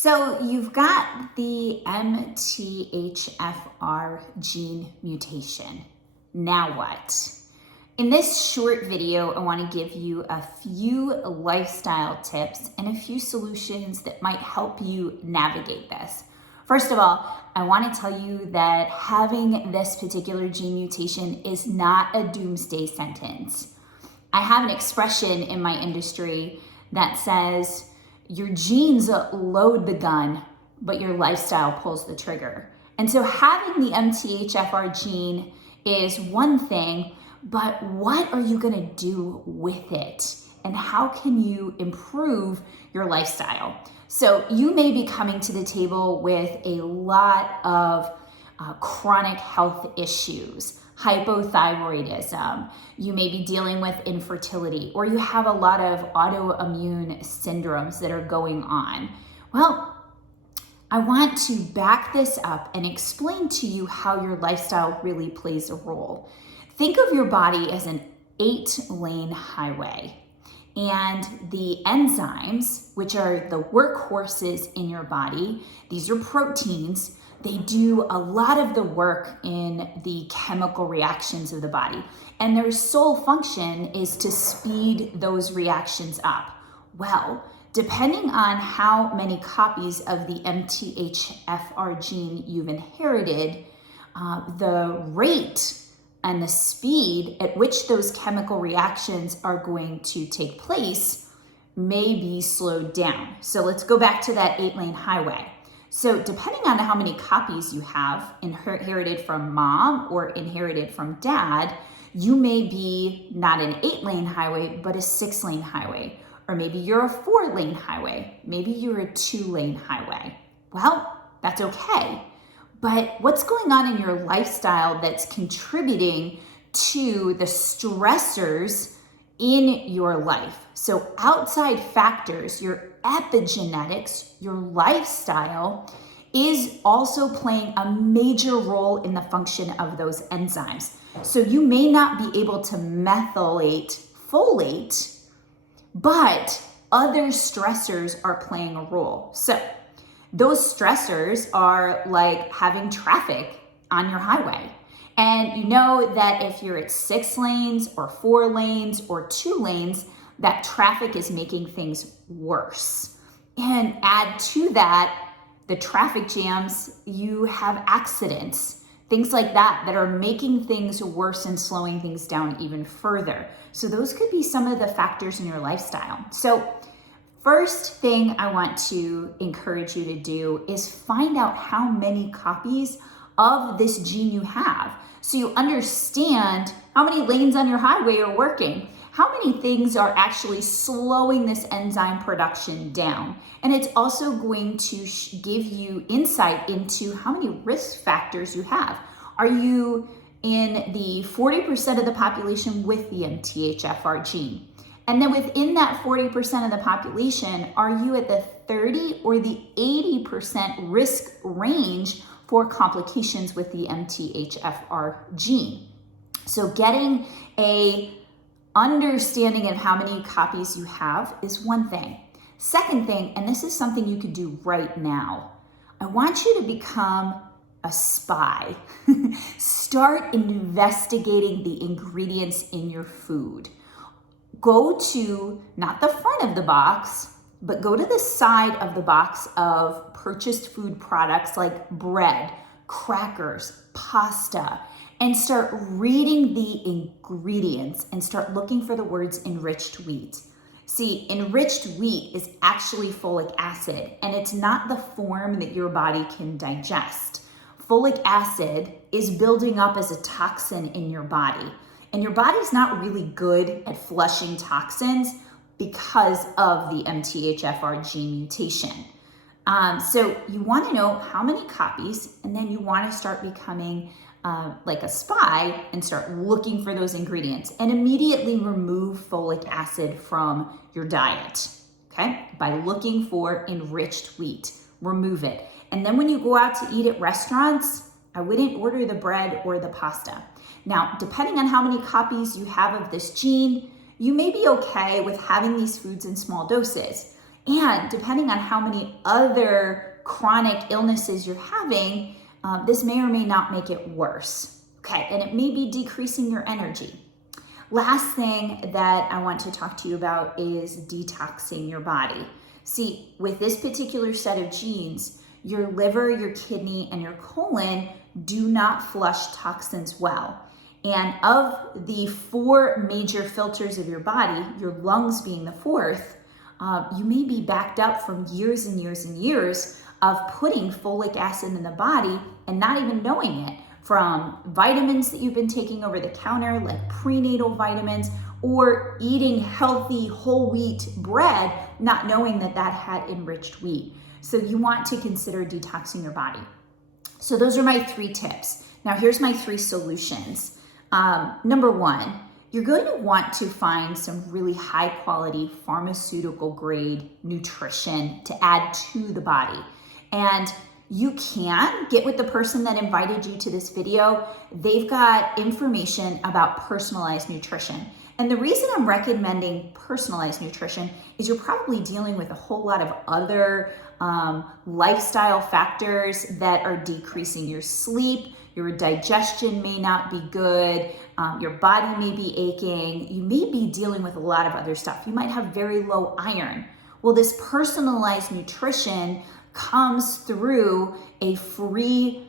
So you've got the MTHFR gene mutation. Now what? In this short video, I want to give you a few lifestyle tips and a few solutions that might help you navigate this. First of all, I want to tell you that having this particular gene mutation is not a doomsday sentence. I have an expression in my industry that says, your genes load the gun, but your lifestyle pulls the trigger. And so having the MTHFR gene is one thing, but what are you gonna do with it? And how can you improve your lifestyle? So you may be coming to the table with a lot of chronic health issues, hypothyroidism, you may be dealing with infertility, or you have a lot of autoimmune syndromes that are going on. Well, I want to back this up and explain to you how your lifestyle really plays a role. Think of your body as an 8-lane highway, and the enzymes, which are the workhorses in your body, these are proteins. They do a lot of the work in the chemical reactions of the body, and their sole function is to speed those reactions up. Well, depending on how many copies of the MTHFR gene you've inherited, the rate and the speed at which those chemical reactions are going to take place may be slowed down. So let's go back to that 8-lane highway. So depending on how many copies you have inherited from mom or inherited from dad, you may be not an 8-lane highway, but a 6-lane highway. Or maybe you're a 4-lane highway. Maybe you're a 2-lane highway. Well, that's okay. But what's going on in your lifestyle that's contributing to the stressors in your life? So outside factors, your epigenetics, your lifestyle, is also playing a major role in the function of those enzymes. So you may not be able to methylate folate, but other stressors are playing a role. So those stressors are like having traffic on your highway. And you know that if you're at 6 lanes or 4 lanes or 2 lanes, that traffic is making things worse. And add to that, the traffic jams, you have accidents, things like that are making things worse and slowing things down even further. So those could be some of the factors in your lifestyle. So first thing I want to encourage you to do is find out how many copies of this gene you have, so you understand how many lanes on your highway are working, how many things are actually slowing this enzyme production down. And it's also going to give you insight into how many risk factors you have. Are you in the 40% of the population with the MTHFR gene? And then within that 40% of the population, are you at the 30 or the 80% risk range for complications with the MTHFR gene? So getting a understanding of how many copies you have is one thing. Second thing, and this is something you could do right now, I want you to become a spy. Start investigating the ingredients in your food. Go to not the front of the box, but go to the side of the box of purchased food products like bread, crackers, pasta, and start reading the ingredients and start looking for the words enriched wheat. See, enriched wheat is actually folic acid, and it's not the form that your body can digest. Folic acid is building up as a toxin in your body, and your body's not really good at flushing toxins because of the MTHFR gene mutation. So you want to know how many copies, and then you want to start becoming like a spy and start looking for those ingredients and immediately remove folic acid from your diet, okay? By looking for enriched wheat, remove it. And then when you go out to eat at restaurants, I wouldn't order the bread or the pasta. Now, depending on how many copies you have of this gene, you may be okay with having these foods in small doses. And depending on how many other chronic illnesses you're having, this may or may not make it worse. Okay, and it may be decreasing your energy. Last thing that I want to talk to you about is detoxing your body. See, with this particular set of genes, your liver, your kidney, and your colon do not flush toxins well. And of the 4 major filters of your body, your lungs being the 4th, you may be backed up from years and years and years of putting folic acid in the body and not even knowing it, from vitamins that you've been taking over the counter, like prenatal vitamins, or eating healthy whole wheat bread, not knowing that that had enriched wheat. So you want to consider detoxing your body. So those are my 3 tips. Now here's my 3 solutions. Number 1, you're going to want to find some really high quality pharmaceutical grade nutrition to add to the body. And you can get with the person that invited you to this video. They've got information about personalized nutrition. And the reason I'm recommending personalized nutrition is you're probably dealing with a whole lot of other lifestyle factors that are decreasing your sleep. Your digestion may not be good. Your body may be aching. You may be dealing with a lot of other stuff. You might have very low iron. Well, this personalized nutrition comes through a free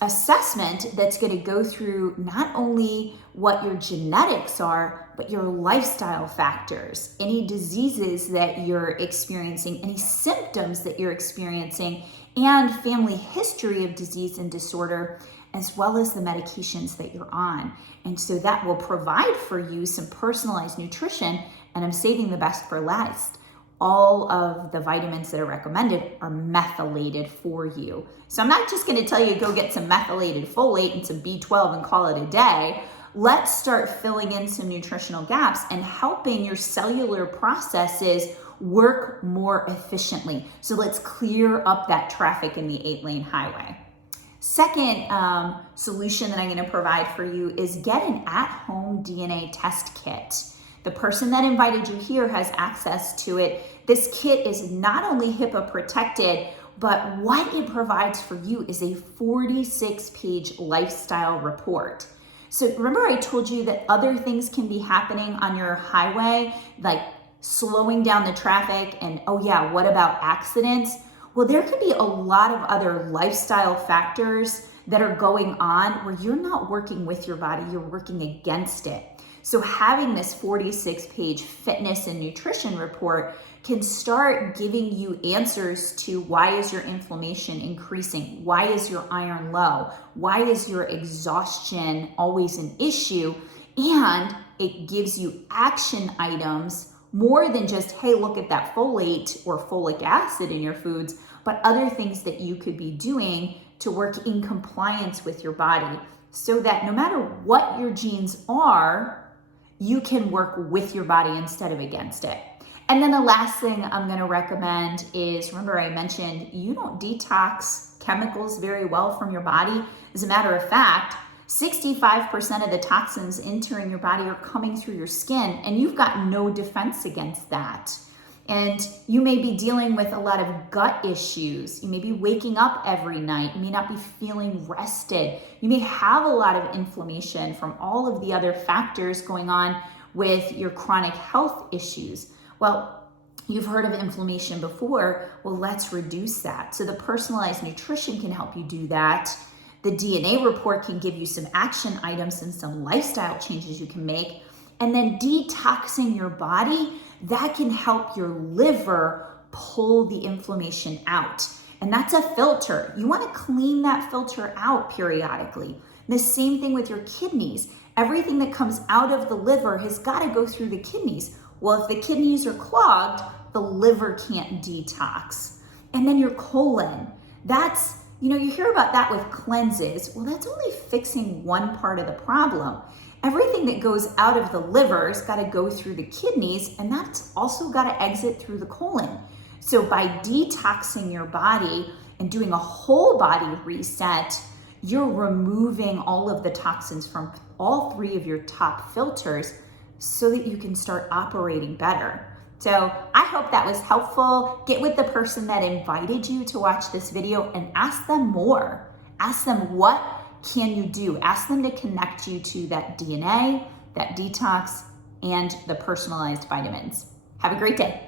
assessment that's going to go through not only what your genetics are, but your lifestyle factors, any diseases that you're experiencing, any symptoms that you're experiencing, and family history of disease and disorder, as well as the medications that you're on. And so that will provide for you some personalized nutrition, and I'm saving the best for last. All of the vitamins that are recommended are methylated for you. So I'm not just going to tell you go get some methylated folate and some B12 and call it a day. Let's start filling in some nutritional gaps and helping your cellular processes work more efficiently. So let's clear up that traffic in the 8-lane highway. Second solution that I'm going to provide for you is get an at-home DNA test kit. The person that invited you here has access to it. This kit is not only HIPAA protected, but what it provides for you is a 46-page lifestyle report. So remember I told you that other things can be happening on your highway, like slowing down the traffic, and oh yeah, what about accidents? Well, there could be a lot of other lifestyle factors that are going on where you're not working with your body, you're working against it. So having this 46-page fitness and nutrition report can start giving you answers to why is your inflammation increasing? Why is your iron low? Why is your exhaustion always an issue? And it gives you action items more than just, hey, look at that folate or folic acid in your foods, but other things that you could be doing to work in compliance with your body so that no matter what your genes are, you can work with your body instead of against it. And then the last thing I'm going to recommend is, remember I mentioned you don't detox chemicals very well from your body. As a matter of fact, 65% of the toxins entering your body are coming through your skin, and you've got no defense against that. And you may be dealing with a lot of gut issues. You may be waking up every night. You may not be feeling rested. You may have a lot of inflammation from all of the other factors going on with your chronic health issues. Well, you've heard of inflammation before. Well, let's reduce that. So the personalized nutrition can help you do that. The DNA report can give you some action items and some lifestyle changes you can make. And then detoxing your body, that can help your liver pull the inflammation out. And that's a filter. You want to clean that filter out periodically. The same thing with your kidneys. Everything that comes out of the liver has got to go through the kidneys. Well, if the kidneys are clogged, the liver can't detox. And then your colon, that's, you hear about that with cleanses. Well, that's only fixing one part of the problem. Everything that goes out of the liver has got to go through the kidneys, and that's also got to exit through the colon. So by detoxing your body and doing a whole body reset, you're removing all of the toxins from all 3 of your top filters so that you can start operating better. So I hope that was helpful. Get with the person that invited you to watch this video and ask them more. Ask them, what can you do? Ask them to connect you to that DNA, that detox, and the personalized vitamins. Have a great day.